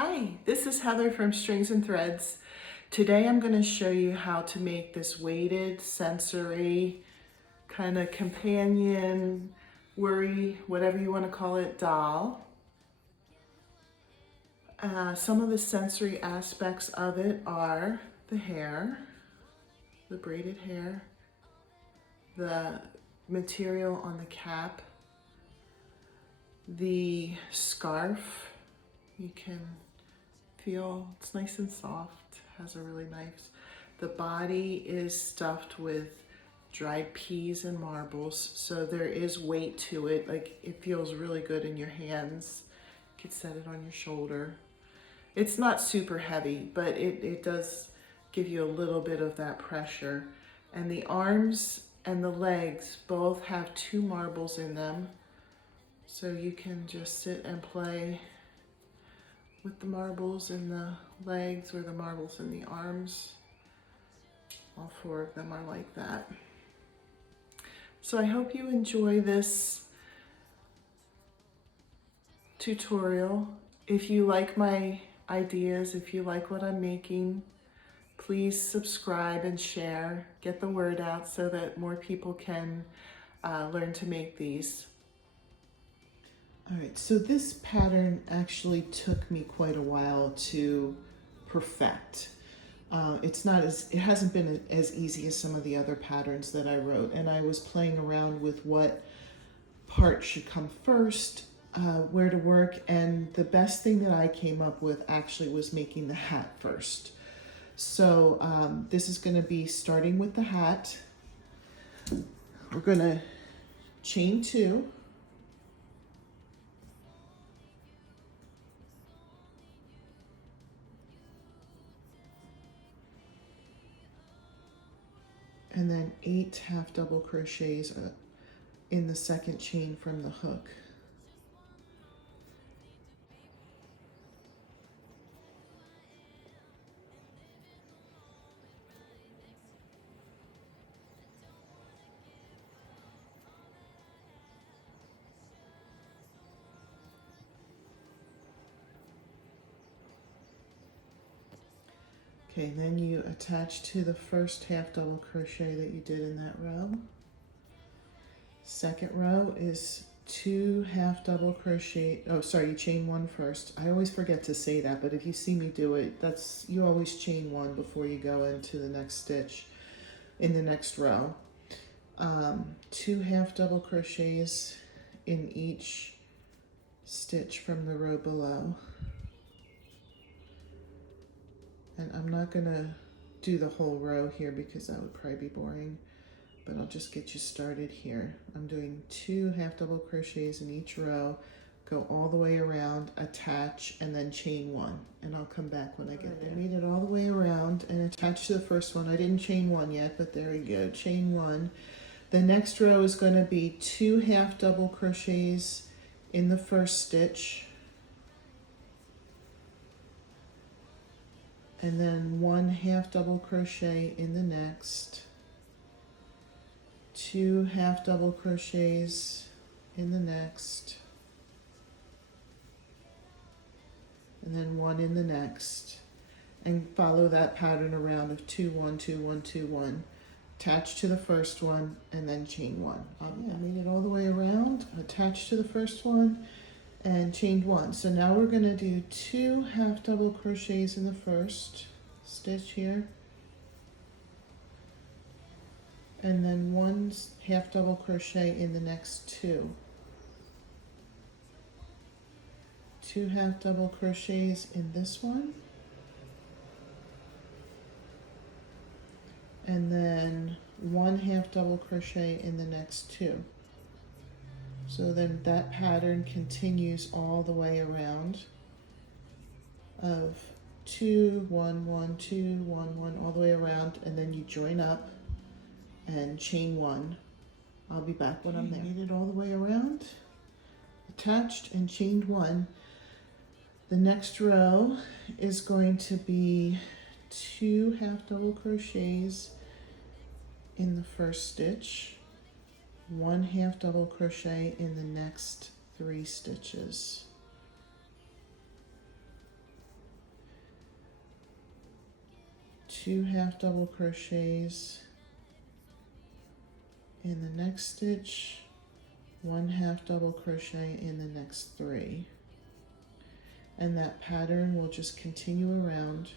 Hi, this is Heather from Strings and Threads. Today I'm going to show you how to make this weighted, sensory, kind of companion, worry, whatever you want to call it, doll. Some of the sensory aspects of it are the hair, the braided hair, the material on the cap, the scarf. You can feel it's nice and soft, has a really nice, the body is stuffed with dried peas and marbles, so there is weight to it. Like, it feels really good in your hands. You could set it on your shoulder. It's not super heavy, but it does give you a little bit of that pressure. And the arms and the legs both have 2 marbles in them, so you can just sit and play with the marbles in the legs or the marbles in the arms. All 4 of them are like that. So I hope you enjoy this tutorial. If you like my ideas, if you like what I'm making, please subscribe and share. Get the word out so that more people can learn to make these. All right, so this pattern actually took me quite a while to perfect. It hasn't been as easy as some of the other patterns that I wrote, and I was playing around with what part should come first, where to work, and the best thing that I came up with actually was making the hat first. So this is gonna be starting with the hat. We're gonna chain 2. And then 8 half double crochets in the second chain from the hook. Okay, then you attach to the first half double crochet that you did in that row. Second row is 2 half double crochet, you chain 1 first. I always forget to say that, but if you see me do it, you always chain 1 before you go into the next stitch in the next row. 2 half double crochets in each stitch from the row below. And I'm not gonna do the whole row here because that would probably be boring, but I'll just get you started here. I'm doing 2 half double crochets in each row, go all the way around, attach, and then chain 1. And I'll come back when I get there. I made it all the way around and attach to the first one. I didn't chain 1 yet, but there we go, chain 1. The next row is gonna be 2 half double crochets in the first stitch, and then 1 half double crochet in the next, 2 half double crochets in the next, and then 1 in the next, and follow that pattern around of 2 1 2 1 2 1. Attach to the first one and then chain 1. I made it all the way around, attach to the first one and chain 1. So now we're going to do 2 half double crochets in the first stitch here, and then 1 half double crochet in the next 2. 2 half double crochets in this one, and then 1 half double crochet in the next 2. So then that pattern continues all the way around of 2 1 1 2 1 1 all the way around, and then you join up and chain 1. I'll be back when I'm there. Made it all the way around, attached and chained 1. The next row is going to be 2 half double crochets in the first stitch, 1 half double crochet in the next 3 stitches. 2 half double crochets in the next stitch, 1 half double crochet in the next 3. And that pattern will just continue around.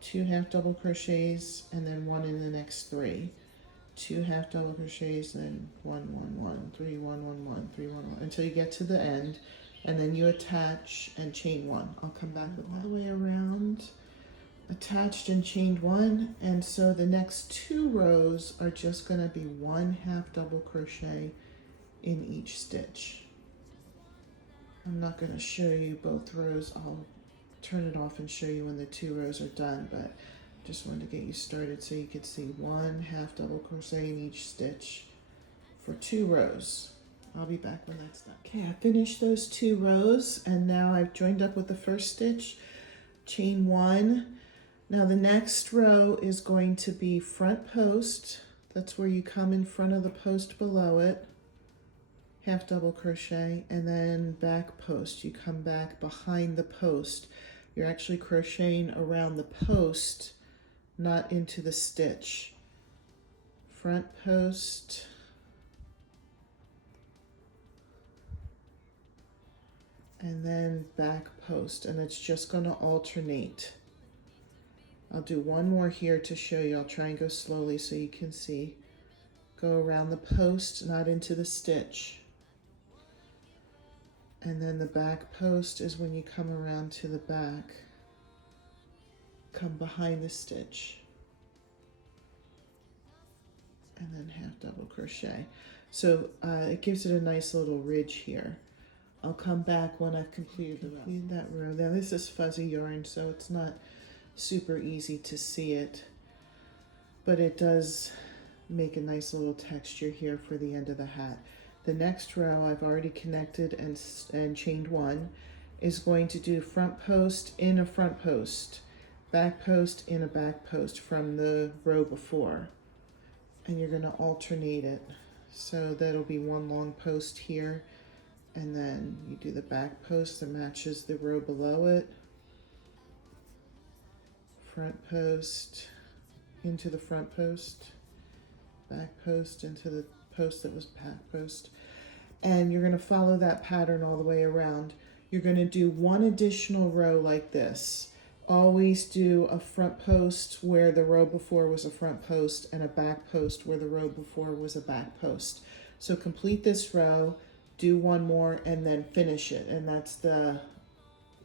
2 half double crochets and then 1 in the next 3. 2 half double crochets, then 1 1 1 3 1 1 1 3 1 1 until you get to the end, and then you attach and chain 1. I'll come back with all the way around, attached and chained 1, and so the next 2 rows are just going to be 1 half double crochet in each stitch. I'm not going to show you both rows. I'll turn it off and show you when the 2 rows are done, but just wanted to get you started so you could see 1 half double crochet in each stitch for 2 rows. I'll be back when that's done. Okay, I finished those 2 rows and now I've joined up with the first stitch, chain 1. Now the next row is going to be front post. That's where you come in front of the post below it, half double crochet, and then back post. You come back behind the post. You're actually crocheting around the post, not into the stitch. Front post, and then back post, and it's just going to alternate. I'll do one more here to show you. I'll try and go slowly so you can see. Go around the post, not into the stitch. And then the back post is when you come around to the back. Come behind the stitch. And then half double crochet. So it gives it a nice little ridge here. I'll come back when I've completed that row. Now this is fuzzy yarn, so it's not super easy to see it, but it does make a nice little texture here for the end of the hat. The next row I've already connected and chained 1 is going to do front post in a front post, back post in a back post from the row before, and you're going to alternate it. So that'll be 1 long post here, and then you do the back post that matches the row below it, front post into the front post, back post into the post that was back post, and you're going to follow that pattern all the way around. You're going to do 1 additional row like this. Always do a front post where the row before was a front post and a back post where the row before was a back post. So complete this row, do 1 more, and then finish it, and that's the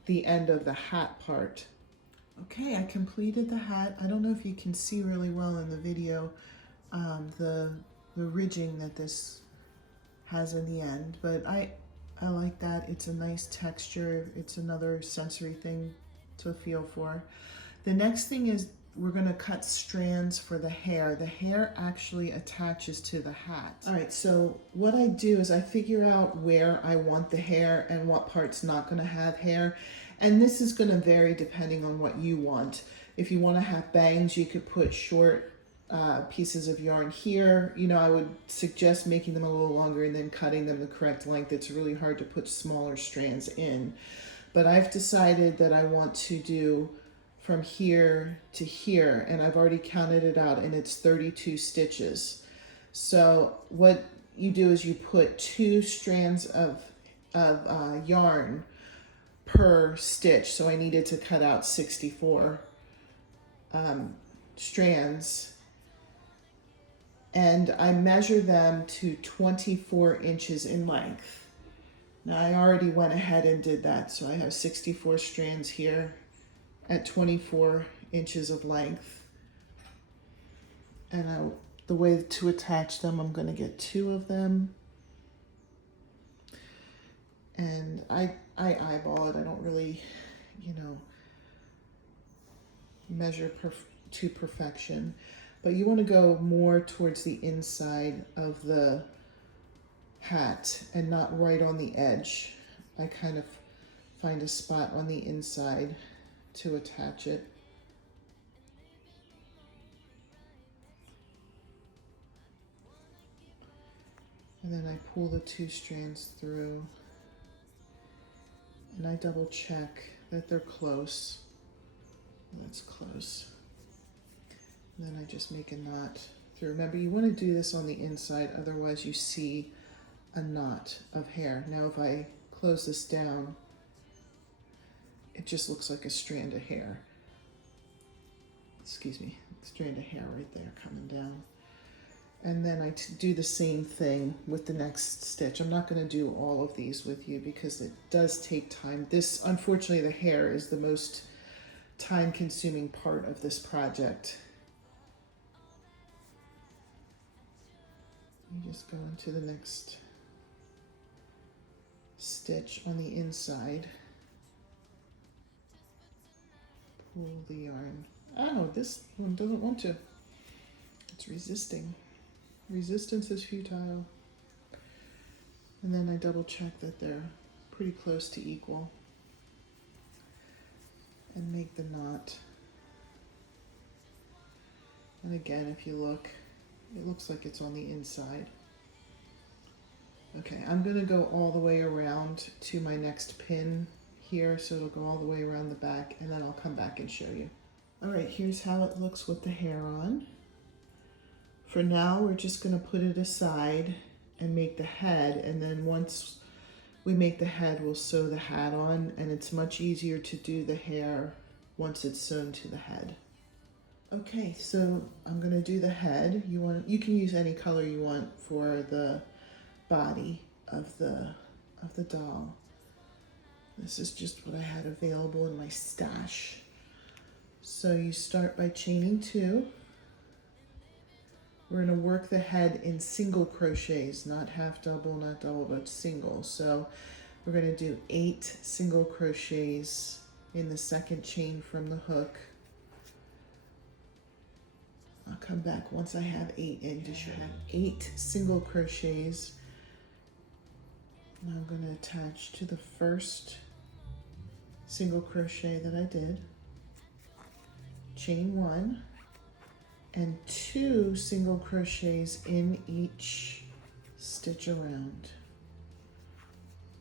end of the hat part. Okay, I completed the hat. I don't know if you can see really well in the video the ridging that this has in the end, but I like that. It's a nice texture. It's another sensory thing to feel for. The next thing is we're going to cut strands for the hair. The hair actually attaches to the hat. All right, so what I do is I figure out where I want the hair and what part's not going to have hair. And this is going to vary depending on what you want. If you want to have bangs, you could put short pieces of yarn here. You know, I would suggest making them a little longer and then cutting them the correct length. It's really hard to put smaller strands in. But I've decided that I want to do from here to here, and I've already counted it out, and it's 32 stitches. So what you do is you put 2 strands of yarn per stitch. So I needed to cut out 64 strands, and I measure them to 24 inches in length. Now I already went ahead and did that, so I have 64 strands here at 24 inches of length. And the way to attach them, I'm going to get 2 of them. And I eyeball it. I don't really, you know, measure to perfection. But you want to go more towards the inside of the hat and not right on the edge. I kind of find a spot on the inside to attach it. And then I pull the 2 strands through, and I double check that they're close. That's close. And then I just make a knot through. Remember, you want to do this on the inside, otherwise you see a knot of hair. Now if I close this down, it just looks like a strand of hair. Excuse me, strand of hair right there coming down. And then I do the same thing with the next stitch. I'm not going to do all of these with you because it does take time. This, unfortunately, the hair is the most time-consuming part of this project. You just go into the next stitch on the inside. Pull the yarn. Oh, this one doesn't want to. It's resisting. Resistance is futile. And then I double check that they're pretty close to equal. And make the knot. And again, if you look, it looks like it's on the inside. Okay, I'm going to go all the way around to my next pin here, so it'll go all the way around the back, and then I'll come back and show you. All right, here's how it looks with the hair on. For now, we're just going to put it aside and make the head, and then once we make the head, we'll sew the hat on, and it's much easier to do the hair once it's sewn to the head. Okay, so I'm going to do the head. You can use any color you want for the body of the doll. This is just what I had available in my stash. So you start by chaining 2. We're going to work the head in single crochets, not half double, not double, but single. So we're going to do 8 single crochets in the second chain from the hook. I'll come back once I have 8 in to show you. 8 single crochets. Now I'm going to attach to the first single crochet that I did. Chain 1 and 2 single crochets in each stitch around.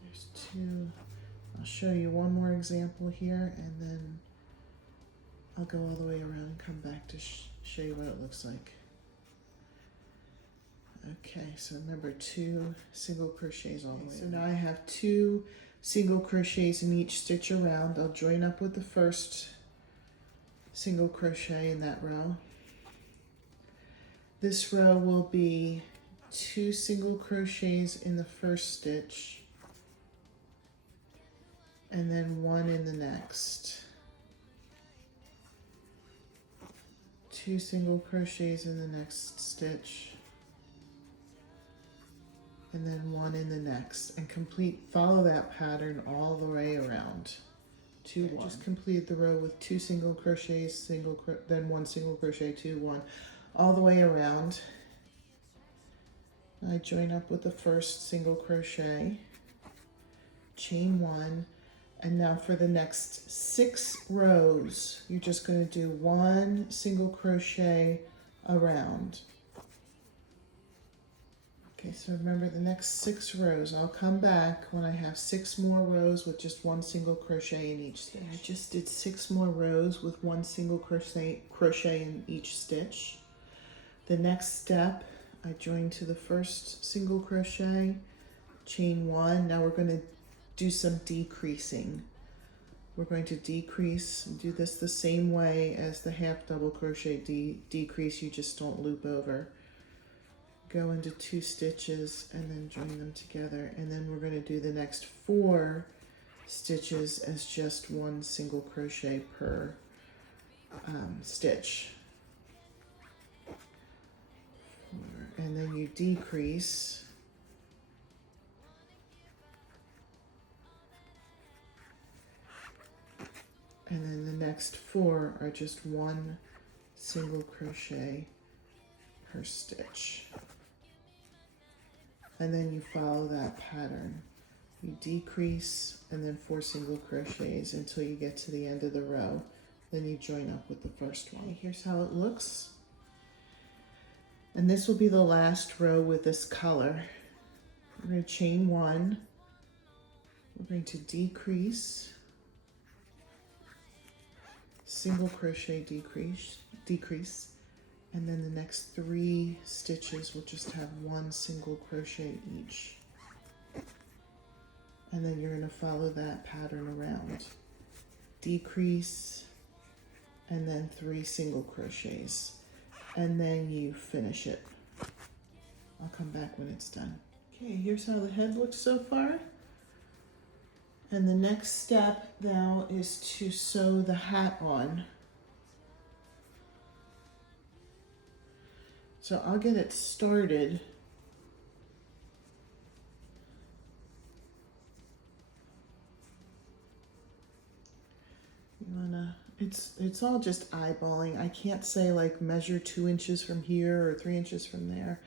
There's 2. I'll show you one more example here, and then I'll go all the way around and come back to show you what it looks like. Okay, so remember 2 single crochets all the way. So now I have 2 single crochets in each stitch around. I'll join up with the first single crochet in that row. This row will be 2 single crochets in the first stitch and then 1 in the next. 2 single crochets in the next stitch and then 1 in the next, and follow that pattern all the way around. 2, 1. Just completed the row with 2 single crochets, then 1 single crochet, 2, 1, all the way around. I join up with the first single crochet, chain 1, and now for the next 6 rows, you're just going to do 1 single crochet around. Okay, so remember the next 6 rows. I'll come back when I have 6 more rows with just 1 single crochet in each stitch. I just did 6 more rows with 1 single crochet in each stitch. The next step, I join to the first single crochet, chain 1. Now we're going to do some decreasing. We're going to decrease and do this the same way as the half double crochet decrease, you just don't loop over. Go into 2 stitches and then join them together, and then we're going to do the next 4 stitches as just 1 single crochet per stitch. And then you decrease, and then the next 4 are just 1 single crochet per stitch. And then you follow that pattern. You decrease and then 4 single crochets until you get to the end of the row. Then you join up with the first one. Here's how it looks. And this will be the last row with this color. We're going to chain 1. We're going to decrease, single crochet decrease, and then the next 3 stitches will just have 1 single crochet each. And then you're going to follow that pattern around. Decrease, and then 3 single crochets, and then you finish it. I'll come back when it's done. Okay, here's how the head looks so far. And the next step now is to sew the hat on. So I'll get it started. You wanna, it's all just eyeballing. I can't say like measure 2 inches from here or 3 inches from there.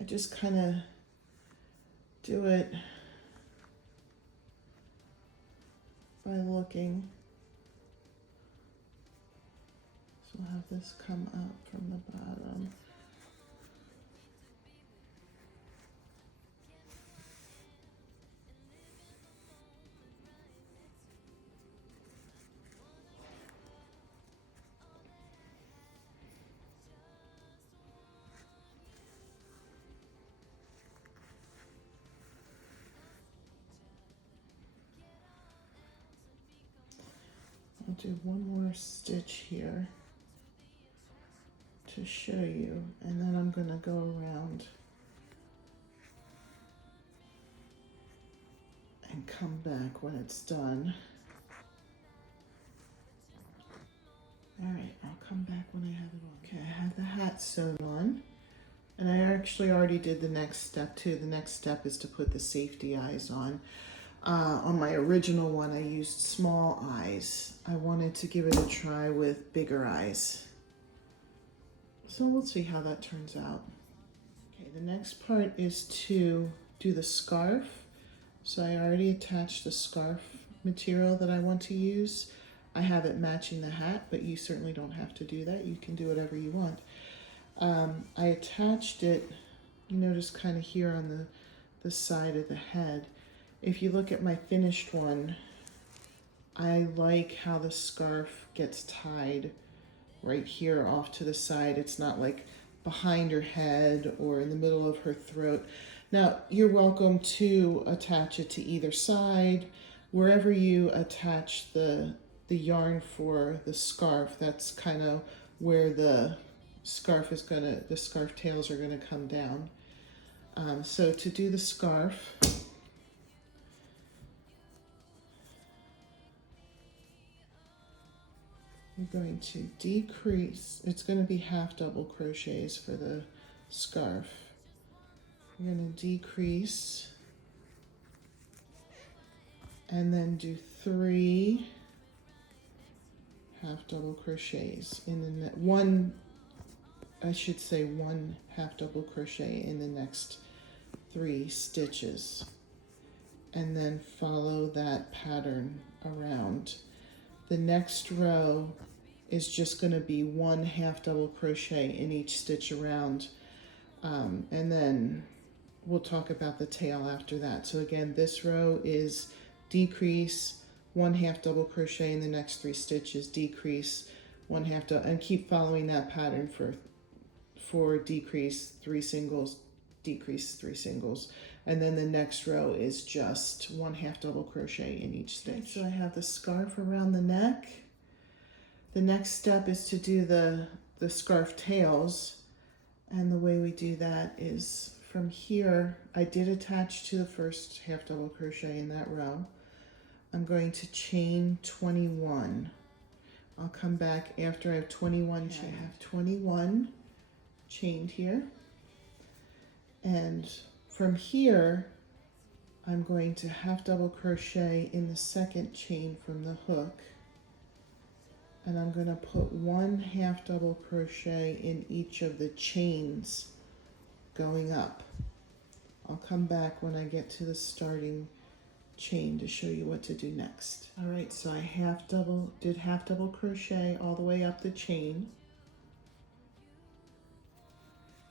I just kind of do it by looking. So we'll have this come up from the bottom. I'll do one more stitch here to show you, and then I'm going to go around and come back when it's done. All right, I'll come back when I have it on. Okay, I have the hat sewn on, and I actually already did the next step too. The next step is to put the safety eyes on. On my original one, I used small eyes. I wanted to give it a try with bigger eyes. So we'll see how that turns out. Okay, the next part is to do the scarf. So I already attached the scarf material that I want to use. I have it matching the hat, but you certainly don't have to do that. You can do whatever you want. I attached it, you notice kind of here on the side of the head. If you look at my finished one, I like how the scarf gets tied right here off to the side. It's not like behind her head or in the middle of her throat. Now, you're welcome to attach it to either side. Wherever you attach the yarn for the scarf, that's kind of where the scarf tails are gonna come down. So to do the scarf, you're going to decrease. It's going to be half double crochets for the scarf. You're going to decrease and then do 3 half double crochets in the one half double crochet in the next 3 stitches, and then follow that pattern around. The next row is just going to be 1 half double crochet in each stitch around, and then we'll talk about the tail after that. So again, this row is decrease, 1 half double crochet in the next 3 stitches, decrease, 1 half double, and keep following that pattern for decrease, 3 singles, decrease, 3 singles. And then the next row is just 1 half double crochet in each stitch. So I have the scarf around the neck. The next step is to do the scarf tails. And the way we do that is from here, I did attach to the first half double crochet in that row. I'm going to chain 21. I'll come back after I have 21 chained. I have 21 chained here. And from here, I'm going to half double crochet in the second chain from the hook, and I'm going to put 1 half double crochet in each of the chains going up. I'll come back when I get to the starting chain to show you what to do next. All right, so I did half double crochet all the way up the chain,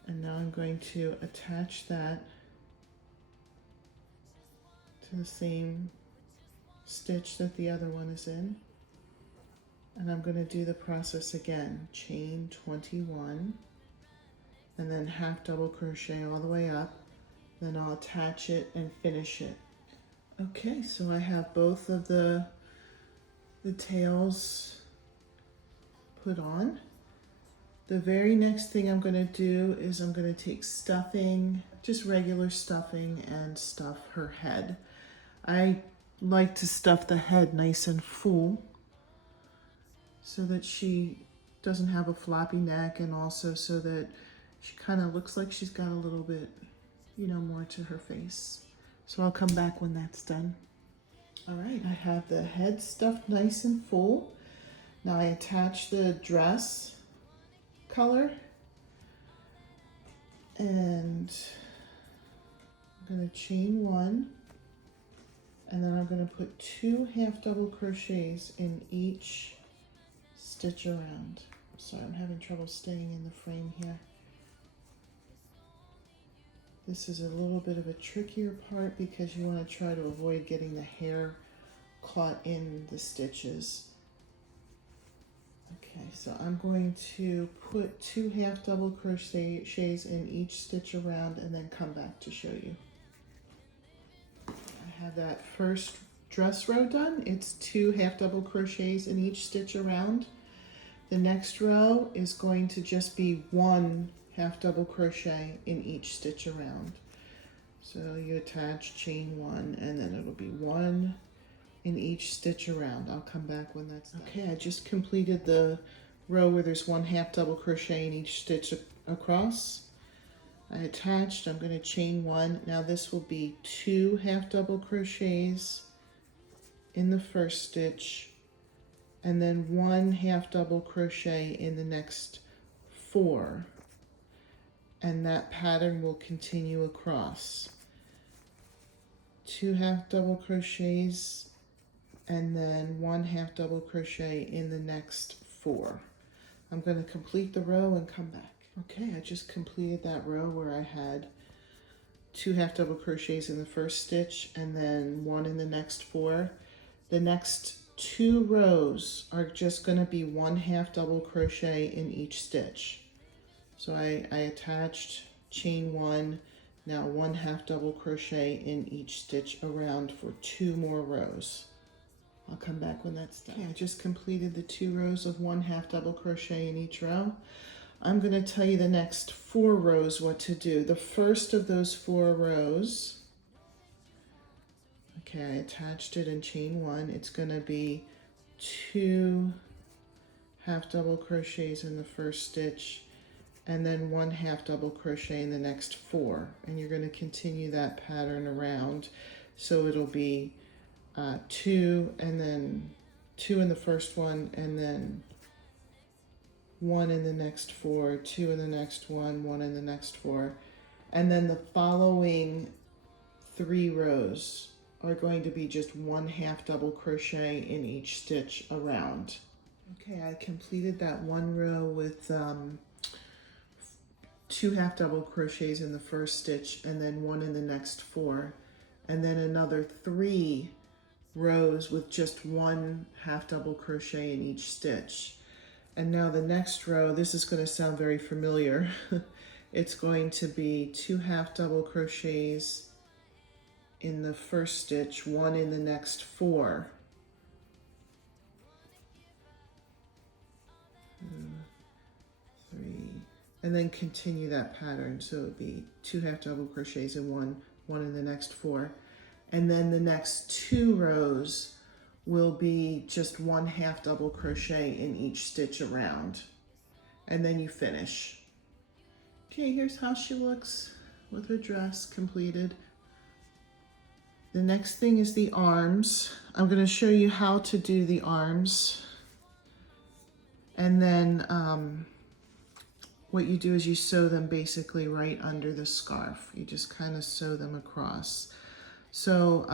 and now I'm going to attach that to the same stitch that the other one is in. And I'm going to do the process again. Chain 21 and then half double crochet all the way up. Then I'll attach it and finish it. Okay, so I have both of the tails put on. The very next thing I'm going to do is I'm going to take stuffing, just regular stuffing, and stuff her head. I like to stuff the head nice and full so that she doesn't have a floppy neck, and also so that she kind of looks like she's got a little bit, you know, more to her face. So I'll come back when that's done. All right, I have the head stuffed nice and full. Now I attach the dress color, and I'm going to chain one, and then I'm going to put 2 half double crochets in each stitch around. Sorry, I'm having trouble staying in the frame here. This is a little bit of a trickier part because you want to try to avoid getting the hair caught in the stitches. Okay, so I'm going to put 2 half double crochets in each stitch around and then come back to show you. I have that first dress row done. It's 2 half double crochets in each stitch around. The next row is going to just be 1 half double crochet in each stitch around. So you attach, chain 1, and then it'll be 1 in each stitch around. I'll come back when that's done. Okay, I just completed the row where there's 1 half double crochet in each stitch across. I attached, I'm going to chain 1. Now this will be 2 half double crochets in the first stitch, and then 1 half double crochet in the next 4. And that pattern will continue across. 2 half double crochets and then 1 half double crochet in the next 4. I'm going to complete the row and come back. Okay, I just completed that row where I had 2 half double crochets in the first stitch and then 1 in the next 4. The next 2 rows are just going to be 1 half double crochet in each stitch. So I attached, chain 1, now 1 half double crochet in each stitch around for 2 more rows. I'll come back when that's done. Okay, I just completed the 2 rows of 1 half double crochet in each row. I'm going to tell you the next 4 rows what to do. The first of those 4 rows, okay, I attached it in chain 1. It's going to be 2 half double crochets in the first stitch, and then 1 half double crochet in the next 4, and you're going to continue that pattern around. So it'll be 2 and then 2 in the first one, and then 1 in the next 4, 2 in the next one, 1 in the next 4, and then the following 3 rows are going to be just 1 half double crochet in each stitch around. Okay, I completed that 1 row with 2 half double crochets in the first stitch and then 1 in the next 4, and then another 3 rows with just 1 half double crochet in each stitch. And now the next row, this is going to sound very familiar. It's going to be 2 half double crochets in the first stitch, 1 in the next 4. 2, 3, and then continue that pattern. So it would be 2 half double crochets in 1, 1 in the next 4. And then the next 2 rows will be just 1 half double crochet in each stitch around. And then you finish. Okay, here's how she looks with her dress completed. The next thing is the arms. I'm going to show you how to do the arms. And then what you do is you sew them basically right under the scarf. You just kind of sew them across. So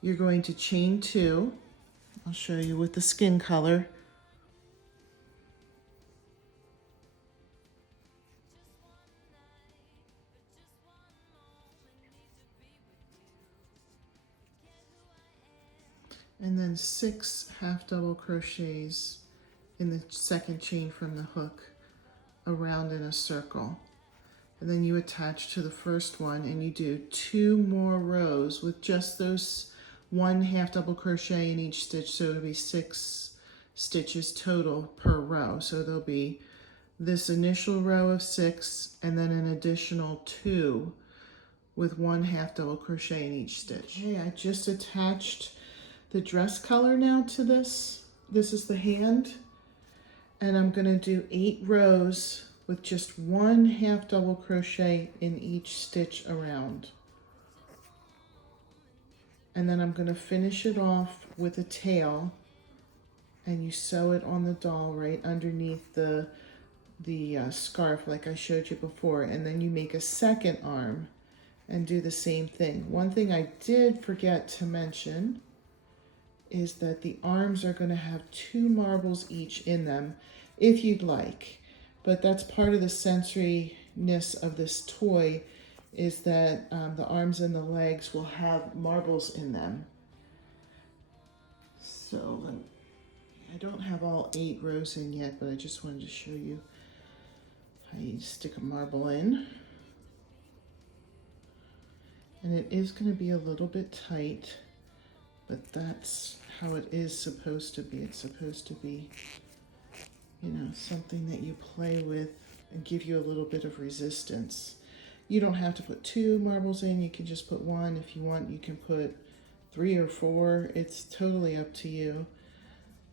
you're going to chain 2. I'll show you with the skin color. and then 6 half double crochets in the second chain from the hook around in a circle. And then you attach to the first one and you do 2 more rows with just those 1 half double crochet in each stitch, so it'll be 6 stitches total per row. So there'll be this initial row of 6 and then an additional 2 with 1 half double crochet in each stitch. Okay, I just attached the dress color now to this. This is the hand, and I'm going to do 8 rows with just 1 half double crochet in each stitch around. And then I'm going to finish it off with a tail, and you sew it on the doll right underneath the scarf like I showed you before, and then you make a second arm and do the same thing. One thing I did forget to mention is that the arms are going to have 2 marbles each in them if you'd like, but that's part of the sensoriness of this toy, is that the arms and the legs will have marbles in them. So I don't have all 8 rows in yet, but I just wanted to show you how you stick a marble in. And it is going to be a little bit tight, but that's how it is supposed to be. It's supposed to be, you know, something that you play with and give you a little bit of resistance. You don't have to put 2 marbles in, you can just put 1. If you want, you can put 3 or 4. It's totally up to you.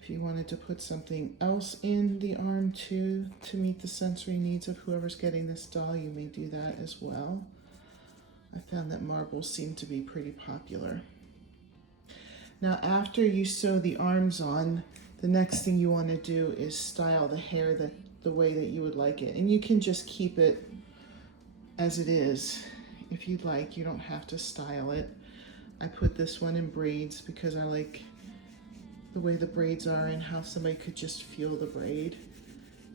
If you wanted to put something else in the arm too, to meet the sensory needs of whoever's getting this doll, you may do that as well. I found that marbles seem to be pretty popular. Now, after you sew the arms on, the next thing you want to do is style the hair the way that you would like it. And you can just keep it as it is if you'd like. You don't have to style it. I put this one in braids because I like the way the braids are and how somebody could just feel the braid.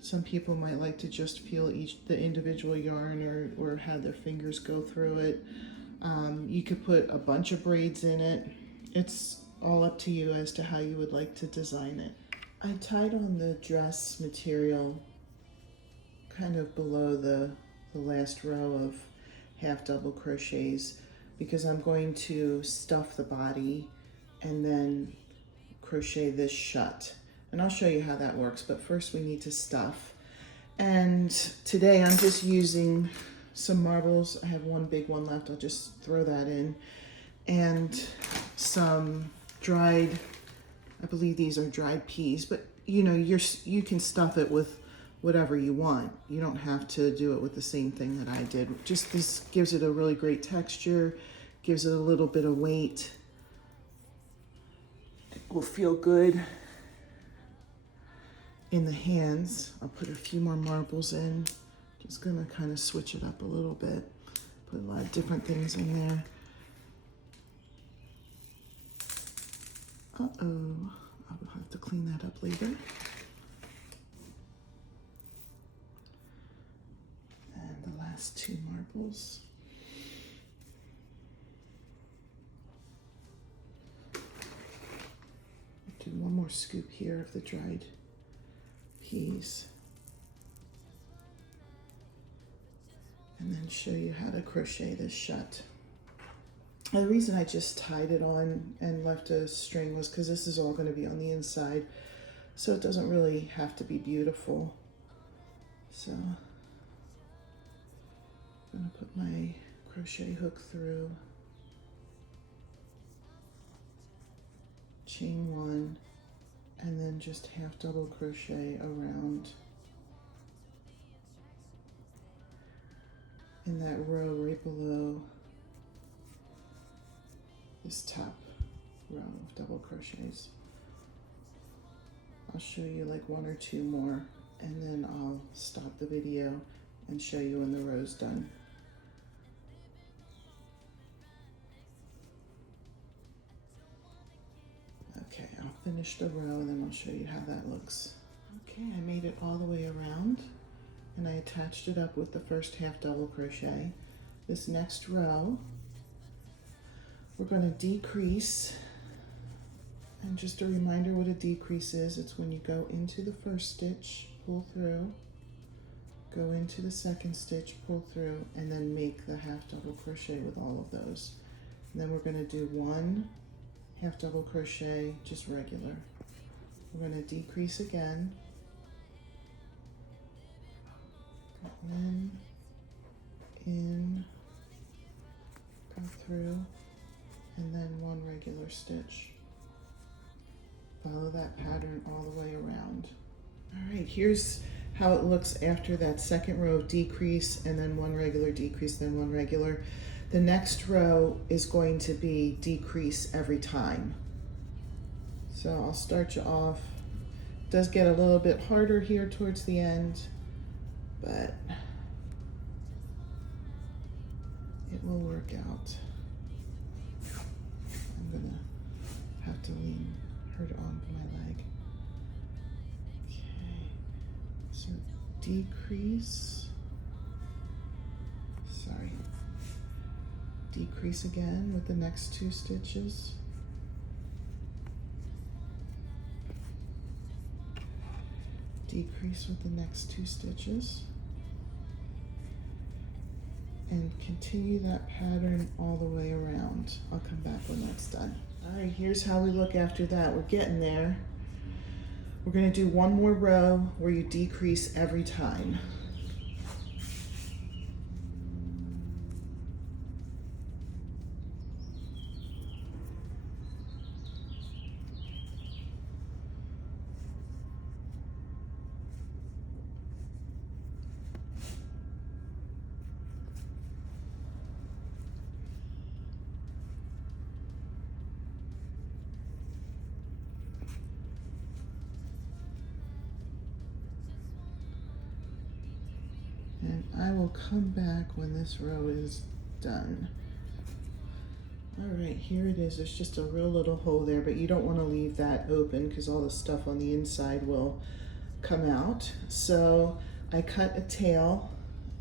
Some people might like to just feel the individual yarn or have their fingers go through it. You could put a bunch of braids in it. It's all up to you as to how you would like to design it. I tied on the dress material kind of below the last row of half double crochets because I'm going to stuff the body and then crochet this shut. And I'll show you how that works, but first we need to stuff. And today I'm just using some marbles. I have one big one left, I'll just throw that in. And some dried, I believe these are dried peas, but you know, you can stuff it with whatever you want. You don't have to do it with the same thing that I did. Just this gives it a really great texture, gives it a little bit of weight. It will feel good in the hands. I'll put a few more marbles in. Just gonna kind of switch it up a little bit. Put a lot of different things in there. Uh-oh, I'll have to clean that up later. And the last 2 marbles. Do one more scoop here of the dried peas. And then show you how to crochet this shut. The reason I just tied it on and left a string was because this is all going to be on the inside, so it doesn't really have to be beautiful. So I'm going to put my crochet hook through, chain 1, and then just half double crochet around in that row right below this top row of double crochets. I'll show you like 1 or 2 more, and then I'll stop the video and show you when the row's done. Okay, I'll finish the row and then I'll show you how that looks. Okay, I made it all the way around and I attached it up with the first half double crochet. This next row, we're going to decrease and And just a reminder what a decrease is. It's when you go into the first stitch, pull through, go into the second stitch, pull through, and then make the half double crochet with all of those. And then we're going to do one half double crochet, just regular. We're going to decrease again, in, go through, and then one regular stitch. Follow that pattern all the way around. All right, here's how it looks after that second row of decrease and then one regular decrease, then one regular. The next row is going to be decrease every time. So I'll start you off. It does get a little bit harder here towards the end, but it will work out. I'm gonna have to lean her on my leg. Okay, so decrease, decrease again with the next two stitches. Decrease with the next two stitches. And continue that pattern all the way around. I'll come back when that's done. All right, here's how we look after that. We're getting there. We're going to do one more row where you decrease every time. And I will come back when this row is done. All right, here it is. There's just a real little hole there, but you don't want to leave that open because all the stuff on the inside will come out. So I cut a tail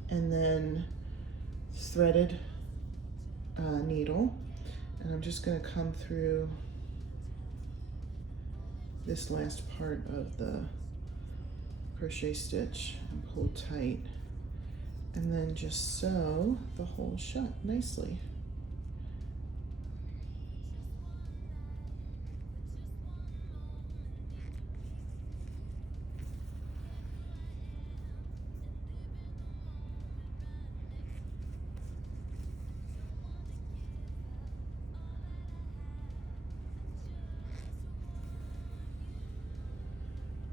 and then threaded needle, and I'm just going to come through this last part of the crochet stitch and pull tight. And then just sew the hole shut nicely.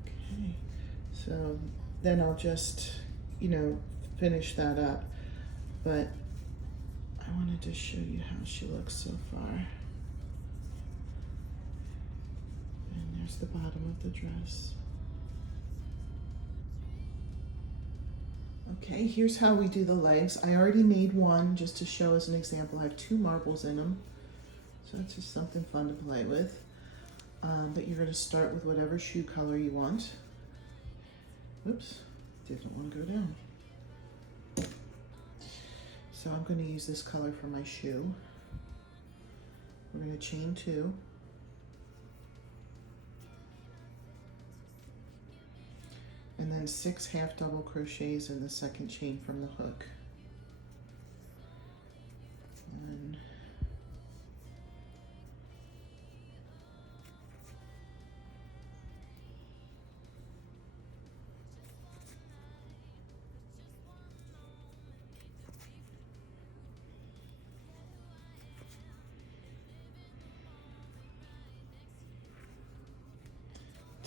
Okay, so then I'll just, finish that up, but I wanted to show you how she looks so far. And there's the bottom of the dress. Okay, here's how we do the legs. I already made one just to show as an example. I have 2 marbles in them, so that's just something fun to play with. But you're going to start with whatever shoe color you want. Oops, didn't want to go down. So I'm going to use this color for my shoe. We're going to chain 2. And then 6 half double crochets in the second chain from the hook. 1, 2.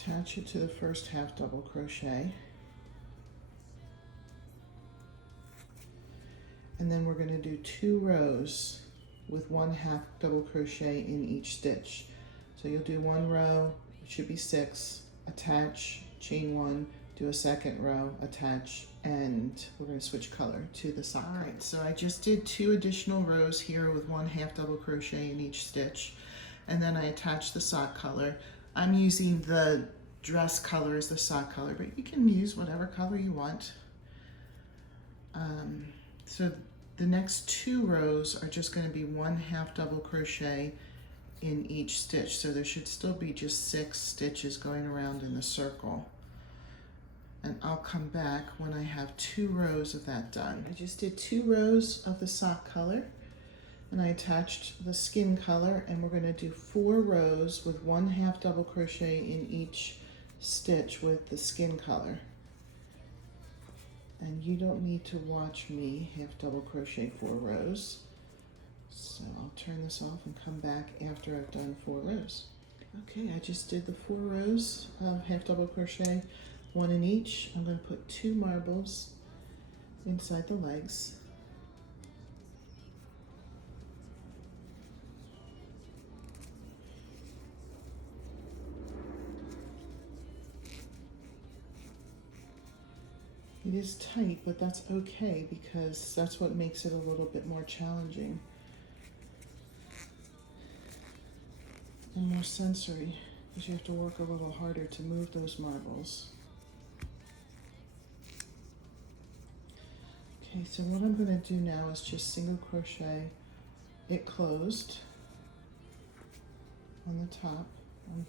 Attach it to the first half double crochet. And then we're going to do 2 rows with 1 half double crochet in each stitch. So you'll do 1 row, it should be 6, attach, chain 1, do a second row, attach, and we're going to switch color to the sock. All right, so I just did 2 additional rows here with 1 half double crochet in each stitch, and then I attached the sock color. I'm using the dress color as the sock color, but you can use whatever color you want. So the next 2 rows are just going to be 1 half double crochet in each stitch. So there should still be just 6 stitches going around in the circle. And I'll come back when I have 2 rows of that done. I just did 2 rows of the sock color, and I attached the skin color, and we're going to do 4 rows with 1/2 double crochet in each stitch with the skin color. And you don't need to watch me 1/2 double crochet 4 rows. So I'll turn this off and come back after I've done 4 rows. Okay, I just did the 4 rows of 1/2 double crochet, 1 in each. I'm going to put 2 marbles inside the legs. It is tight, but that's okay because that's what makes it a little bit more challenging and more sensory, because you have to work a little harder to move those marbles. Okay, so what I'm going to do now is just single crochet it closed on the top. I'm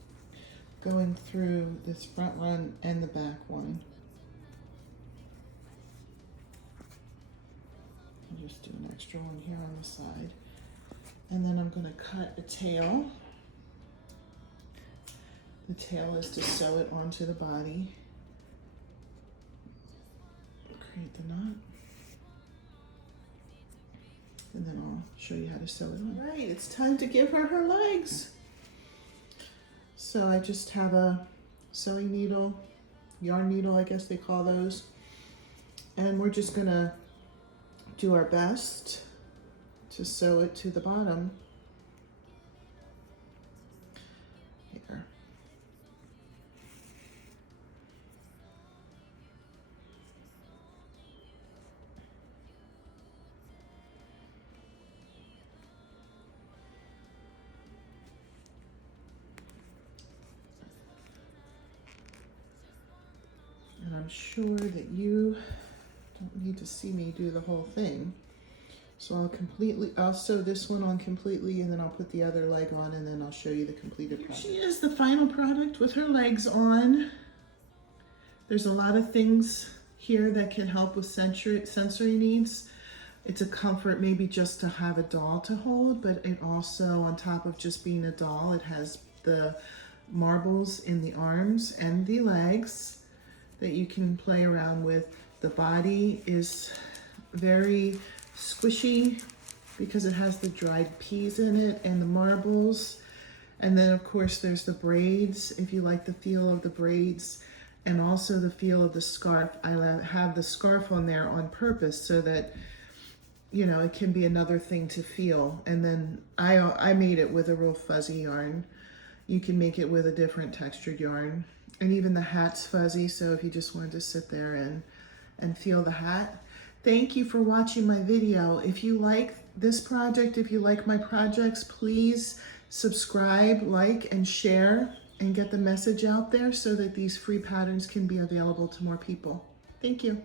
going through this front one and the back one. I'll just do an extra one here on the side. And then I'm going to cut a tail. The tail is to sew it onto the body. Create the knot. And then I'll show you how to sew it on. All right, it's time to give her her legs. So I just have a sewing needle, yarn needle, I guess they call those. And we're just gonna do our best to sew it to the bottom. Here. And I'm sure that you don't need to see me do the whole thing. So I'll sew this one on completely, and then I'll put the other leg on, and then I'll show you the completed product. Here she is, the final product with her legs on. There's a lot of things here that can help with sensory needs. It's a comfort maybe just to have a doll to hold, but it also, on top of just being a doll, it has the marbles in the arms and the legs that you can play around with. The body is very squishy because it has the dried peas in it and the marbles. And then of course there's the braids, if you like the feel of the braids, and also the feel of the scarf. I have the scarf on there on purpose so that, you know, it can be another thing to feel. And then I made it with a real fuzzy yarn. You can make it with a different textured yarn. And even the hat's fuzzy, so if you just wanted to sit there and feel the hat. Thank you for watching my video. If you like this project, if you like my projects, please subscribe, like, and share, and get the message out there so that these free patterns can be available to more people. Thank you.